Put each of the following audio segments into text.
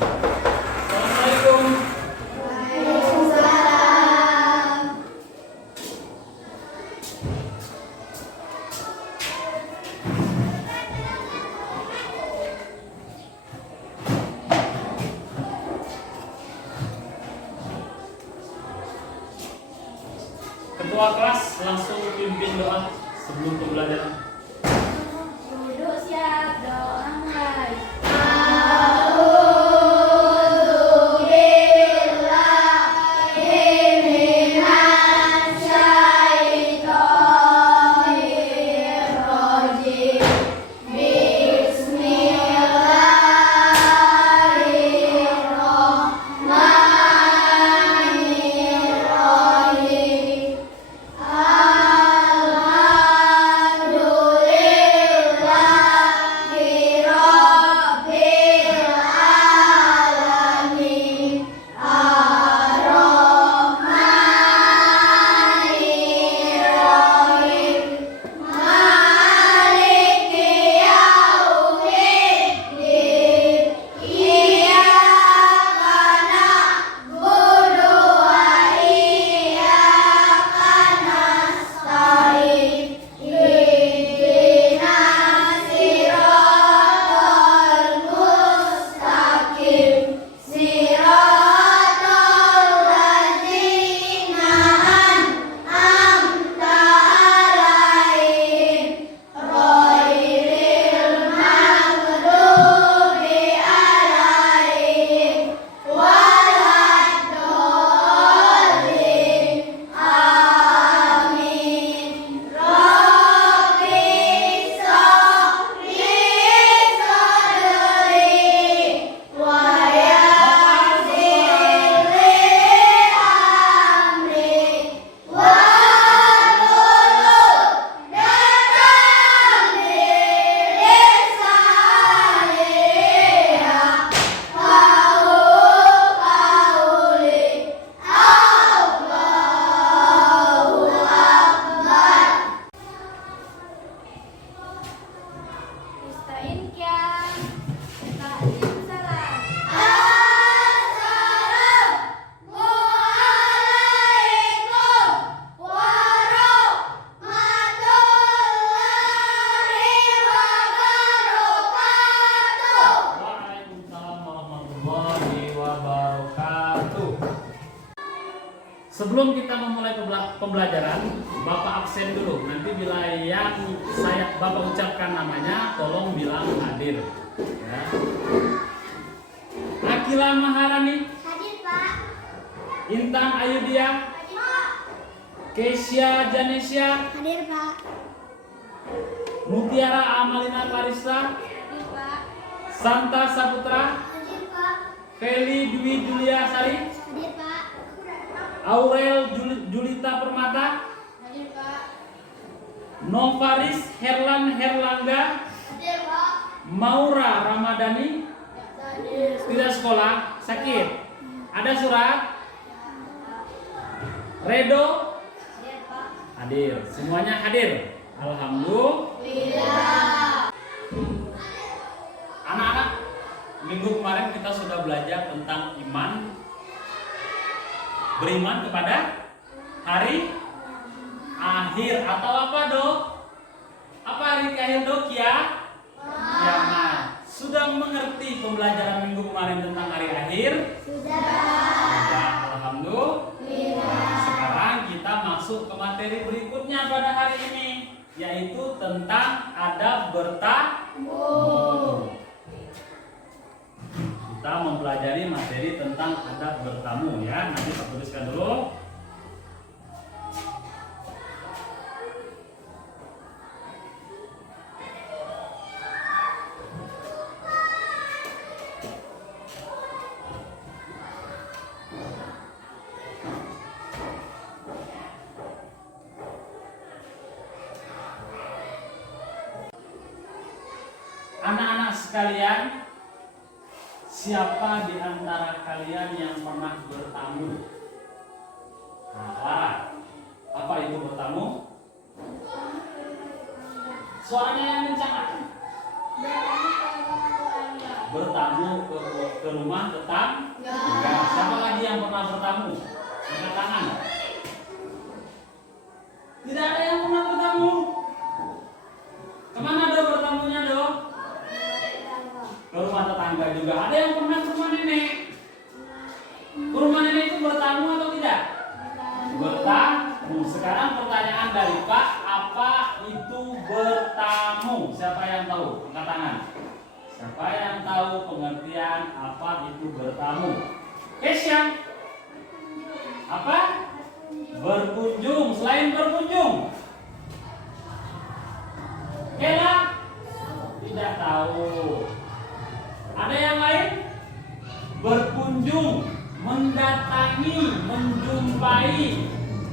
Assalamualaikum. Ketua kelas langsung pimpin doa sebelum pembelajaran. Duduk siap, doa mulai. Sebelum kita memulai pembelajaran, Bapak absen dulu. Nanti bila yang Bapak ucapkan namanya, tolong bilang hadir. Ya. Akila Maharani. Hadir, Pak. Intan Ayudia. Hadir, Pak. Kesia Janesia. Hadir, Pak. Mutiara Amalina Clarissa. Hadir, Pak. Santa Saputra. Hadir, Pak. Feli Dwi Julia Sari. Hadir, Pak. Aurel Julita Permata. Hadir, Pak. Novaris Herlan Herlangga. Hadir, Pak. Maura Ramadhani. Hadir. Tidak sekolah, sakit. Ada surat? Redo? Hadir, Pak. Hadir. Semuanya hadir. Alhamdulillah. Anak-anak, minggu kemarin kita sudah belajar tentang iman. Beriman kepada hari akhir atau apa, Dok? Apa hari akhir, Dok? Kiamat. Sudah mengerti pembelajaran minggu kemarin tentang hari akhir? Sudah. Alhamdulillah. Sekarang kita masuk ke materi berikutnya pada hari ini, yaitu tentang adab bertamu. Kita mempelajari materi tentang adab bertamu ya. Nanti saya tuliskan dulu. Anak-anak sekalian, siapa di antara kalian yang pernah bertamu? Nah, Clara, apa itu bertamu? Suaranya yang kencang. bertamu ke rumah tetangga? Siapa lagi yang pernah bertamu? Angkat tangan. Tidak ada yang pernah bertamu. Kemana do bertamunya do? Ke rumah tetangga juga. Ada yang pernah ke rumah nenek? Ke rumah nenek itu bertamu atau tidak? Bertamu. Sekarang pertanyaan dari Pak, apa itu bertamu? Siapa yang tahu? Angkat tangan. Siapa yang tahu pengertian apa itu bertamu? Kesya. Apa? Berkunjung. Selain berkunjung, Kela? Tidak tahu. Ada yang lain? Berkunjung, mendatangi, menjumpai.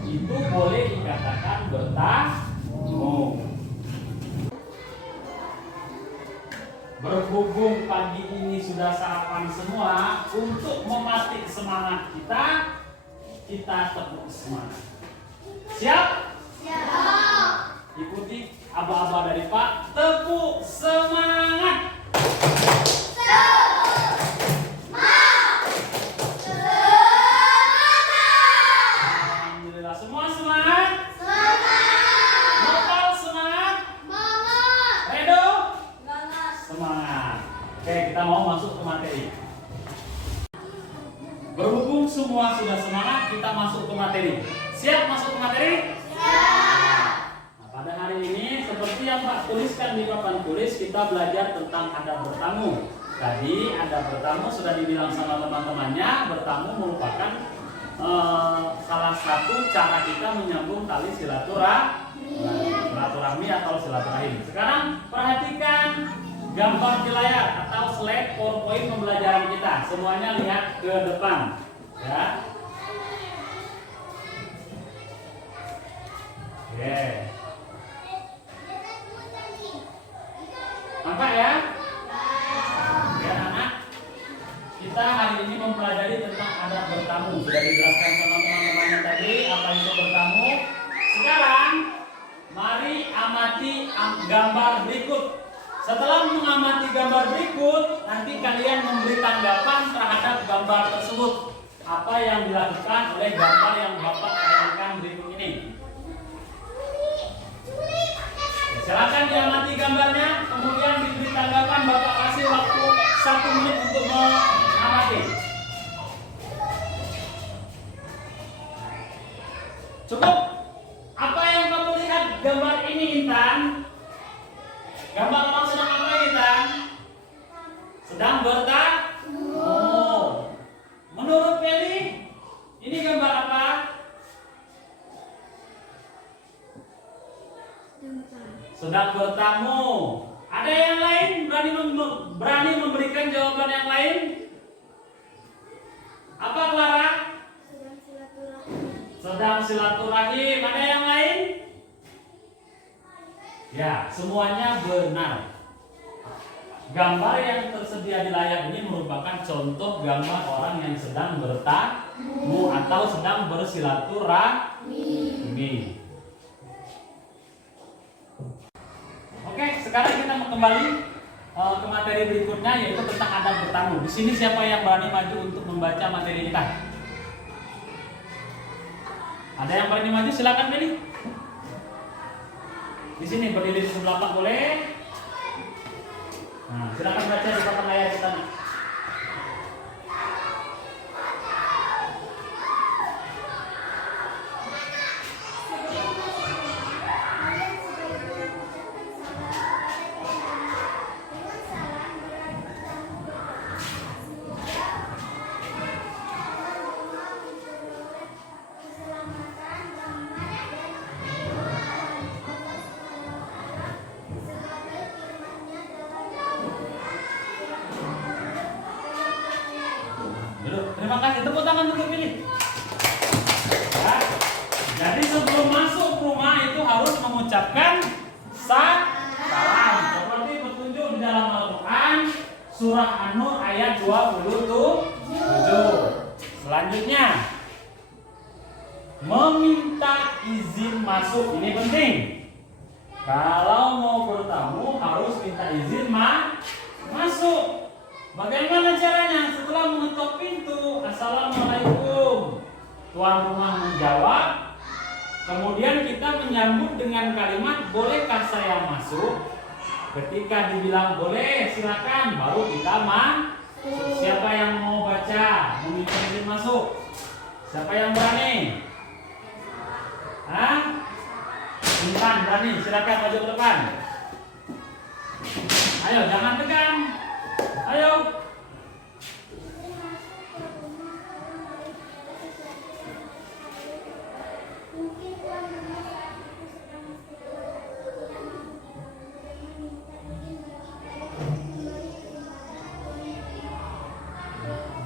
Itu boleh dikatakan bertamu. Berhubung pagi ini sudah sarapan semua, untuk mematik semangat kita tepuk semangat. Siap? Siap. Ikuti aba-aba dari Pak. Tepuk semangat. Alhamdulillah, semua semangat. Nopal semangat. Redo? Semangat. Oke, kita mau masuk ke materi. Berhubung semua sudah semangat, kita masuk ke materi. Siap masuk ke materi? Siap. Nah, pada hari ini seperti yang Pak tuliskan di papan tulis, kita belajar tentang adab bertamu. Tadi adab bertamu sudah dibilang sama teman-temannya, bertamu merupakan salah satu cara kita menyambung tali silaturahmi atau silaturahim. Sekarang perhatikan gambar di layar atau slide PowerPoint pembelajaran kita. Semuanya lihat ke depan, ya. Oke. Nampak ya? Ya anak. Kita hari ini mempelajari tentang adab bertamu. Sudah dijelaskan sama teman-temannya tadi apa itu bertamu. Sekarang mari amati gambar berikut. Setelah mengamati gambar berikut, nanti kalian memberi tanggapan terhadap gambar tersebut. Apa yang dilakukan oleh gambar yang Bapak tayangkan berikut ini. Silakan diamati gambarnya, kemudian diberi tanggapan. Bapak kasih waktu 1 menit untuk mengamati. Cukup? Apa yang kamu lihat gambar ini, Intan? Gambar orang sedang apa, Intan? Sedang bertamu. Menurut Feli, ini gambar apa? Sedang bertamu. Ada yang lain berani memberikan jawaban yang lain? Apa, Clara? Sedang silaturahim. Ada yang lain? Ya, semuanya benar. Gambar yang tersedia di layar ini merupakan contoh gambar orang yang sedang bertamu atau sedang bersilaturahmi. Oke, sekarang kita kembali ke materi berikutnya, yaitu tentang adab bertamu. Di sini siapa yang berani maju untuk membaca materi kita? Ada yang berani maju? Silakan pilih. Di sini berdiri di sebelah Pak boleh. Nah, silakan baca di papan layar kita. Terima kasih, tepuk tangan untuk pilih. Ya. Jadi sebelum masuk rumah itu harus mengucapkan salam. Seperti petunjuk di dalam Al-Quran surah An-Nur ayat 27. Selanjutnya, meminta izin masuk. Ini penting. Kalau mau bertamu harus minta izin masuk. Bagaimana caranya? Setelah mengetok pintu, Assalamualaikum. Tuan rumah menjawab. Kemudian kita menyambut dengan kalimat, bolehkah saya masuk? Ketika dibilang boleh, silakan. Baru kita masuk. Siapa yang mau baca? Meminta izin masuk? Siapa yang berani? Hah? Intan berani? Silakan maju ke depan. Ayo, jangan tegang. Ayo.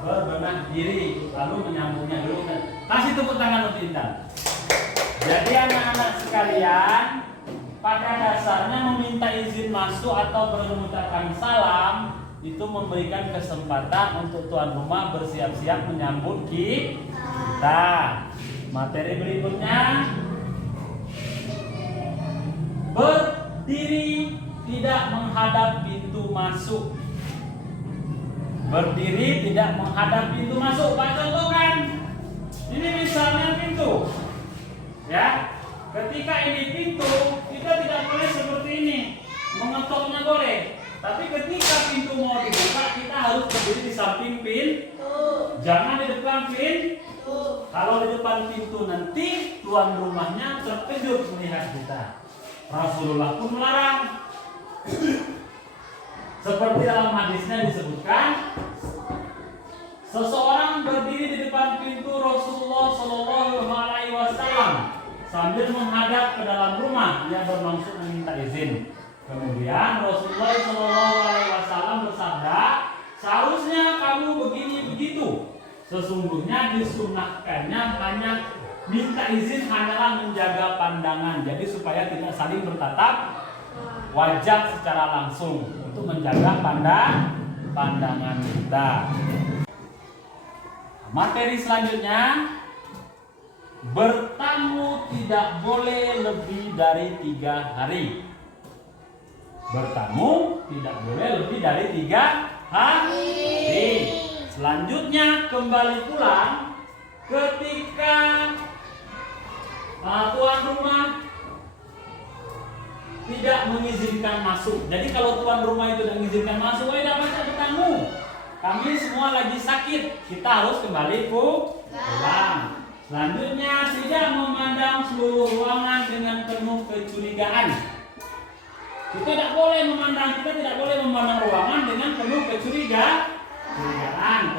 Berbenah diri, lalu menyambungnya dulu. Kasih tepuk tangan untuk Intan. Jadi anak-anak sekalian, pada dasarnya meminta izin masuk atau mengucapkan salam itu memberikan kesempatan untuk tuan rumah bersiap-siap menyambut kita. Materi berikutnya, berdiri tidak menghadap pintu masuk. Berdiri tidak menghadap pintu masuk. Pak contohkan. Ini misalnya pintu. Ya. Ketika ini pintu, kita tidak boleh seperti ini. Mengetoknya boleh. Tapi ketika pintu mau dibuka, kita harus berdiri di samping pintu. Jangan di depan pintu. Kalau di depan pintu nanti tuan rumahnya terkejut melihat kita. Rasulullah pun melarang. Seperti dalam hadisnya disebutkan, seseorang berdiri di depan pintu Rasulullah Shallallahu Alaihi Wasallam sambil menghadap ke dalam rumah, dia bermaksud meminta izin. Kemudian Rasulullah Shallallahu Alaihi Wasallam bersabda, seharusnya kamu begini begitu. Sesungguhnya disunahkannya hanya minta izin hanyalah menjaga pandangan, jadi supaya tidak saling bertatap wajah secara langsung untuk menjaga pandangan kita. Materi selanjutnya, bertamu tidak boleh lebih dari 3 hari. Bertamu tidak boleh lebih dari 3 hari. Selanjutnya kembali pulang ketika tuan rumah tidak mengizinkan masuk. Jadi kalau tuan rumah itu tidak mengizinkan masuk, tidak bisa bertamu. Kami semua lagi sakit, kita harus kembali pulang. Selanjutnya, tidak memandang seluruh ruangan dengan penuh kecurigaan. Kita tidak boleh memandang ruangan dengan penuh kecurigaan.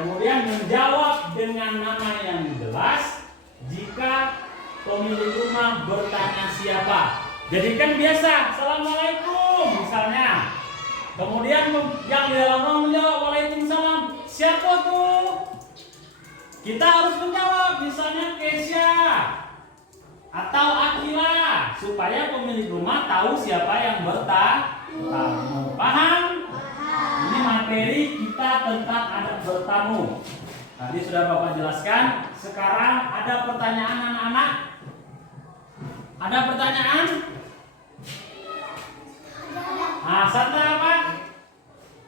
Kemudian menjawab dengan nama yang jelas jika pemilik rumah bertanya siapa. Jadi kan biasa, Assalamualaikum misalnya. Kemudian yang di dalam rumah menjawab Waalaikumsalam. Siapa tuh? Kita harus menjawab, misalnya Kesya atau Akila, supaya pemilik rumah tahu siapa yang bertamu. Paham? Ini materi kita tentang adab bertamu. Tadi sudah Bapak jelaskan. Sekarang ada pertanyaan anak-anak? Ada pertanyaan? Santa apa?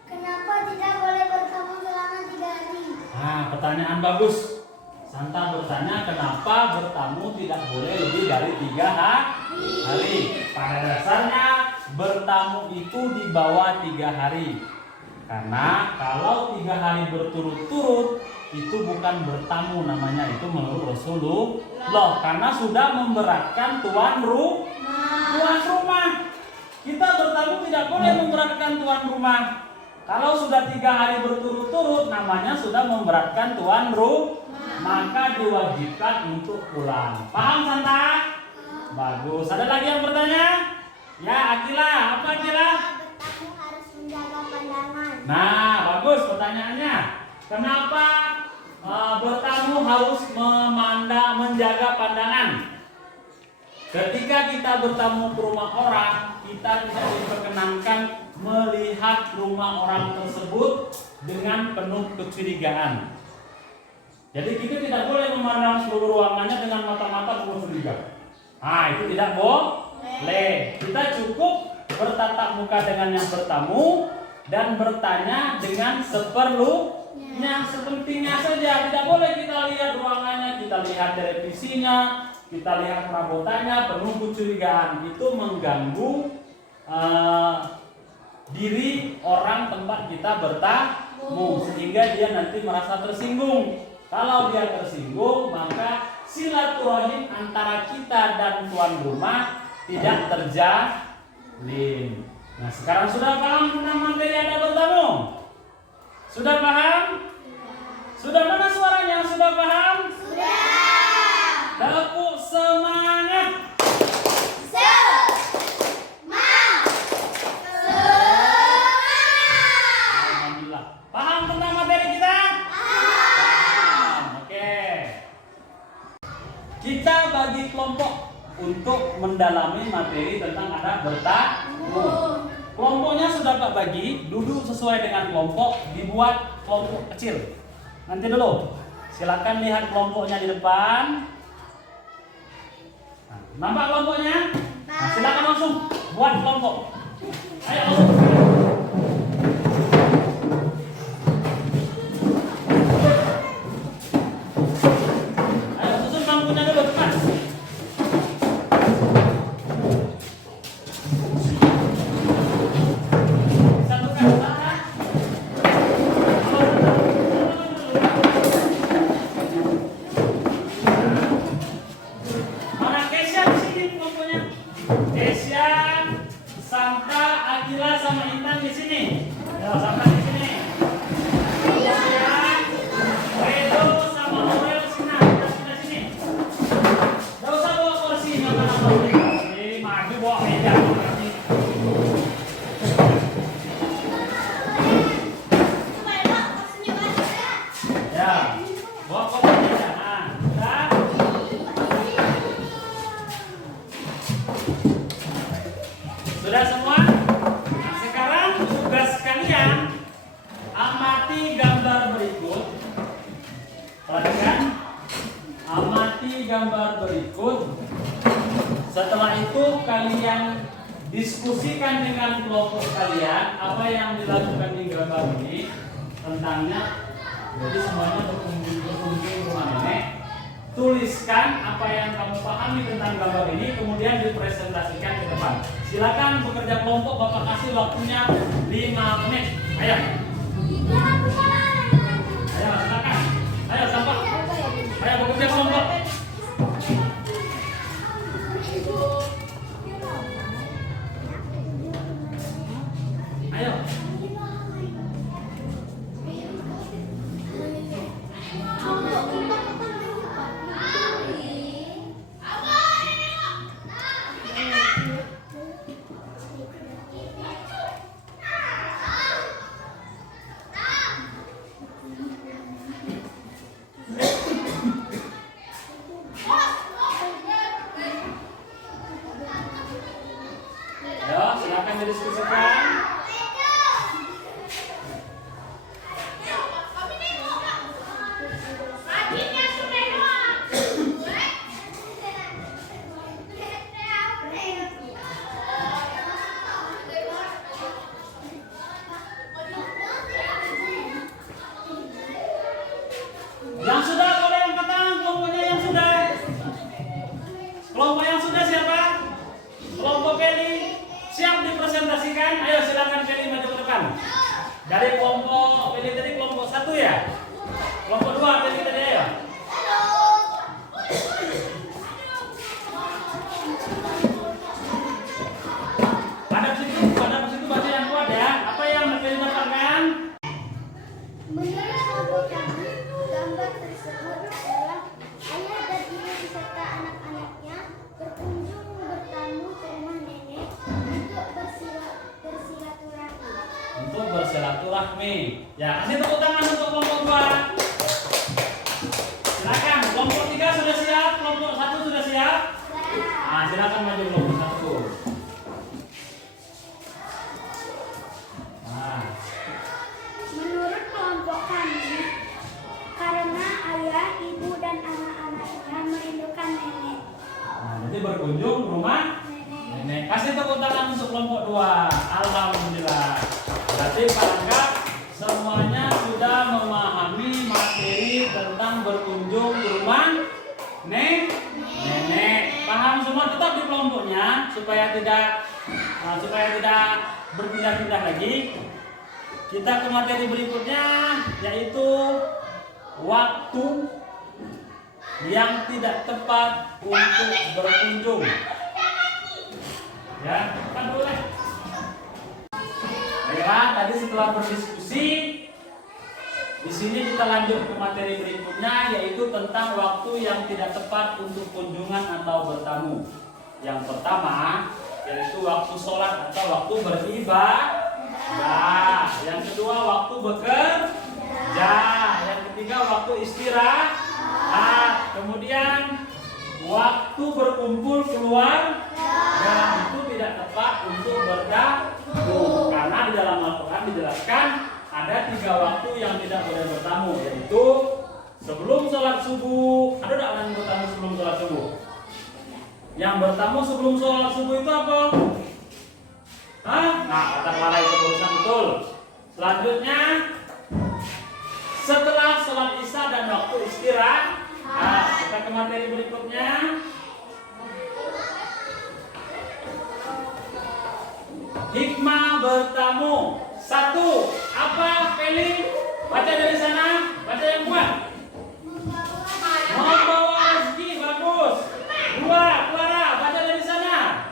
Kenapa tidak boleh bertamu selama 3 hari? Pertanyaan bagus. Santa bertanya kenapa bertamu tidak boleh lebih dari 3 hari. Pada dasarnya bertamu itu di bawah 3 hari. Karena kalau 3 hari berturut-turut itu bukan bertamu namanya, itu menurut Rasulullah. Karena sudah memberatkan tuan rumah. Kita bertamu tidak boleh memberatkan tuan rumah. Kalau sudah 3 hari berturut-turut namanya sudah memberatkan tuan rumah. Maka diwajibkan untuk pulang. Paham Santa? Bagus. Ada lagi yang bertanya? Ya Akila, apa Akila? Bertamu harus menjaga pandangan. Nah, bagus pertanyaannya. Kenapa bertamu harus menjaga pandangan? Ketika kita bertamu ke rumah orang, kita tidak diperkenankan melihat rumah orang tersebut dengan penuh kecurigaan. Jadi kita tidak boleh memandang seluruh ruangannya dengan mata-mata penuh curiga. Itu tidak boleh. Kita cukup bertatap muka dengan yang bertamu, dan bertanya dengan seperlunya, sepentingnya saja. Tidak boleh kita lihat ruangannya, kita lihat televisinya, kita lihat perabotannya penuh kecurigaan. Itu mengganggu diri orang tempat kita bertamu, sehingga dia nanti merasa tersinggung. Kalau dia tersinggung, maka silaturahim antara kita dan tuan rumah tidak terjalin. Nah, sekarang sudah paham tentang materi ada bertamu? Sudah paham? Sudah, mana suaranya? Sudah paham? Sudah. Tepuk semangat. Alhamdulillah. Paham tentang materi kita? Paham. Oke. Kita bagi kelompok untuk mendalami materi tentang adab bertamu. Kelompoknya sudah Pak bagi, duduk sesuai dengan kelompok, dibuat kelompok kecil. Nanti dulu, silakan lihat kelompoknya di depan. Nah, nampak kelompoknya? Nah, silakan langsung buat kelompok. Ayo langsung. Ayo susun bangkunya dulu cepat. Sudah semua? Nah, sekarang tugas kalian amati gambar berikut. Perhatikan, amati gambar berikut. Setelah itu kalian diskusikan dengan kelompok kalian apa yang dilakukan di gambar ini tentangnya. Jadi semuanya berkumpul rumah nenek. Tuliskan apa yang kamu pahami tentang gambar ini, kemudian dipresentasikan ke depan. Silakan bekerja kelompok, Bapak kasih waktunya 5 menit. Ayo. Ayo, silakan. Ayo, sampai. Ayo bekerja kelompok. Ayo. Ayo, silakan didiskusikan. Yang sudah boleh angkat tangan, kelompoknya yang sudah. Kelompok yang sudah siapa? Kelompok Kelly siap dipresentasikan. Ayo silakan Kelly maju ke depan. Dari kelompok Kelly tadi kelompok 1 ya. Kelompok 2 Kelly tadi ayo. Pada situ baca yang kuat ya. Apa yang Kelly dapatkan? Menurut kelompok kami, gambar tersebut adalah ayah dan ibu beserta anak-anaknya berkunjung bertamu ke rumah nenek untuk bersilaturahmi. Untuk bersilaturahmi. Ya, kasih tepuk tangan untuk kelompok 2. Silakan, kelompok 3 sudah siap, kelompok 1 sudah siap. Nah, silakan maju kelompok 1. Nah, Menurut kelompok kami, karena ayah, ibu, dan anak-anaknya merindukan nenek. jadi berkunjung ke rumah nenek. Kasih tepuk tangan untuk kelompok 2. Alhamdulillah. Berarti Pak Angga semuanya sudah memahami materi tentang berkunjung ke rumah nenek. Paham semua, tetap di kelompoknya supaya tidak berpindah-pindah lagi. Kita ke materi berikutnya, yaitu waktu yang tidak tepat untuk berkunjung. Ya, kan boleh. Baiklah, tadi setelah berdiskusi, di sini kita lanjut ke materi berikutnya, yaitu tentang waktu yang tidak tepat untuk kunjungan atau bertamu. Yang pertama, yaitu waktu sholat atau waktu beribadah. Yang kedua, waktu bekerja. Yang ketiga, waktu istirahat. Kemudian, waktu berkumpul keluar. Dan itu tidak tepat untuk bertamu, karena di dalam Al-Quran dijelaskan ada 3 waktu yang tidak boleh bertamu, yaitu sebelum sholat subuh. Ada tidak orang yang bertamu sebelum sholat subuh? Yang bertamu sebelum sholat subuh itu apa? Hah? Nah, katakanlah itu urusan betul. Selanjutnya, setelah sholat isya dan waktu istirahat. Nah, kita ke materi berikutnya. Hikmah bertamu. 1. Apa, Feli? Baca dari sana. Baca yang kuat. Membawa rezeki. Bagus. 2. Clara, baca dari sana.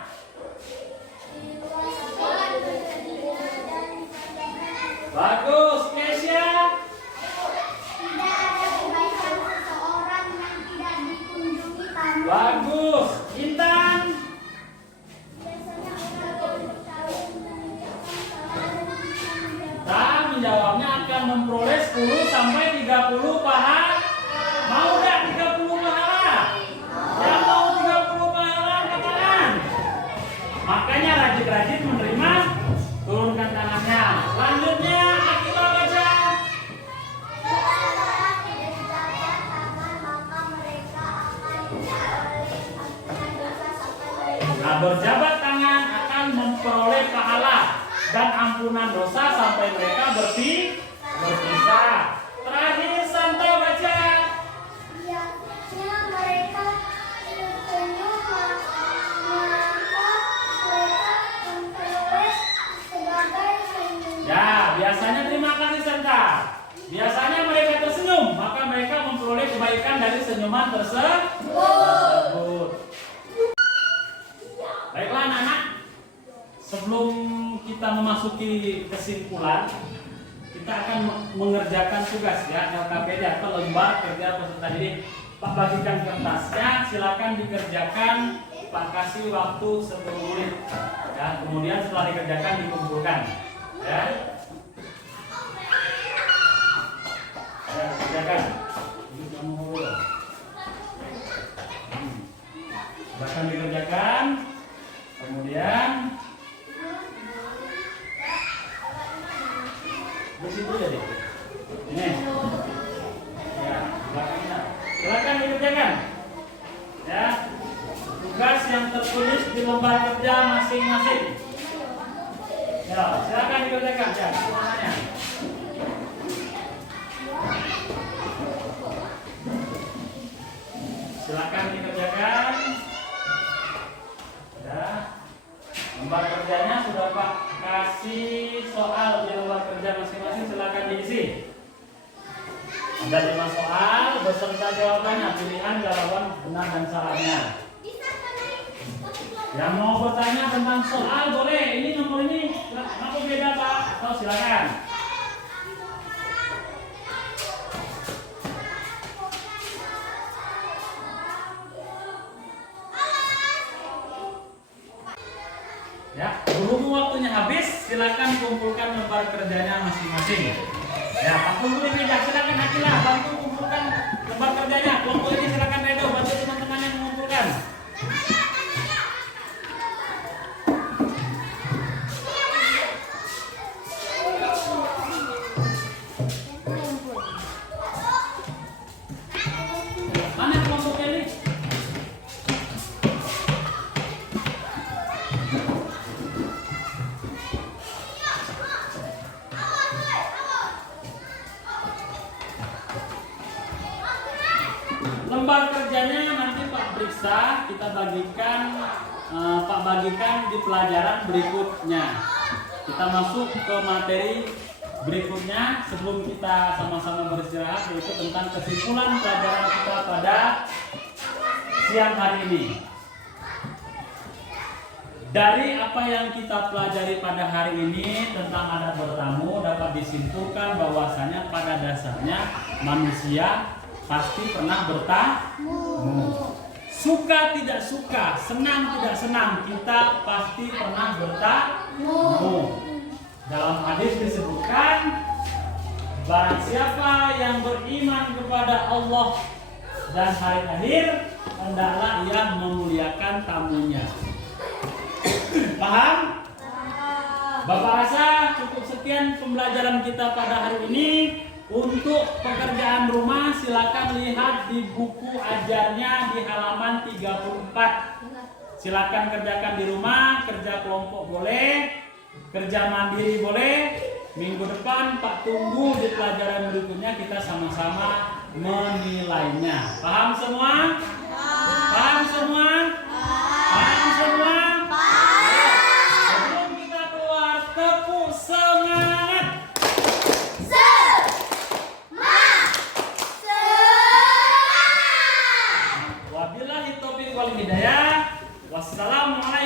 Bagus. Kesia. Tidak ada kebaikan seseorang yang tidak dikunjungi tamu. Bagus. Intan. Menjawabnya akan memperoleh 10 sampai 30 pahala. Mau nggak 30 pahala? Yang mau 30 pahala angkat tangan. Makanya rajin-rajin menerima, turunkan tangannya. Selanjutnya Akila baca. Nah, berjabat tangan akan memperoleh pahala dan ampunan dosa sampai mereka berpisah. Terakhir Santa baca. Biasanya mereka tersenyum maka mereka memperoleh sebagai senyum. Ya, biasanya terima kasih Santa. Biasanya mereka tersenyum, maka mereka memperoleh kebaikan dari senyuman tersebut. Baiklah anak-anak, sebelum kita memasuki kesimpulan, kita akan mengerjakan tugas ya, LKPD atau lembar kerja peserta didik. Pak bagikan kertasnya, silakan dikerjakan. Pak kasih waktu 10 menit. Ya, kemudian setelah dikerjakan dikumpulkan. Ya. Ya, kerjakan. Ini kamu ngobrol. Silakan dikerjakan. Kemudian di situ jadi ini ya, belakangnya silakan dikerjakan ya, tugas yang tertulis di lembar kerja masing-masing ya, silakan dikerjakan ya semuanya. Silakan dikerjakan ya. Lembar kerjanya sudah Pak kasih soal di lembar kerja masing-masing, silakan diisi. Ada 5 soal beserta jawabannya, pilihan jawaban benar dan salahnya. Yang mau bertanya tentang soal boleh, ini nomor ini apa beda Pak? Atau silakan. Ya, berhubung waktunya habis, silakan kumpulkan lembar kerjanya masing-masing. Ya, Pak Guru ini silakan Akila bantu kumpulkan lembar kerjanya. Kelompok ini silakan Redo bantu teman-teman yang mengumpulkan. Mana kelompoknya ini? Lembar kerjanya nanti Pak periksa, kita bagikan, Pak bagikan di pelajaran berikutnya. Kita masuk ke materi berikutnya sebelum kita sama-sama beristirahat, yaitu tentang kesimpulan pelajaran kita pada siang hari ini. Dari apa yang kita pelajari pada hari ini tentang adab bertamu dapat disimpulkan bahwasanya pada dasarnya manusia pasti pernah bertamu. Suka tidak suka, senang tidak senang, kita pasti pernah bertamu. Dalam hadis disebutkan, barang siapa yang beriman kepada Allah dan hari akhir, hendaklah ia memuliakan tamunya. Paham? Bapak rasa cukup sekian pembelajaran kita pada hari ini. Untuk pekerjaan rumah silakan lihat di buku ajarnya di halaman 34. Silakan kerjakan di rumah, kerja kelompok boleh, kerja mandiri boleh. Minggu depan Pak tunggu di pelajaran berikutnya kita sama-sama menilainya. Paham semua? Paham semua? Paham semua? Sebelum kita keluar, tepuk semangat. Wabillahi taufiq wal hidayah. Wassalamualaikum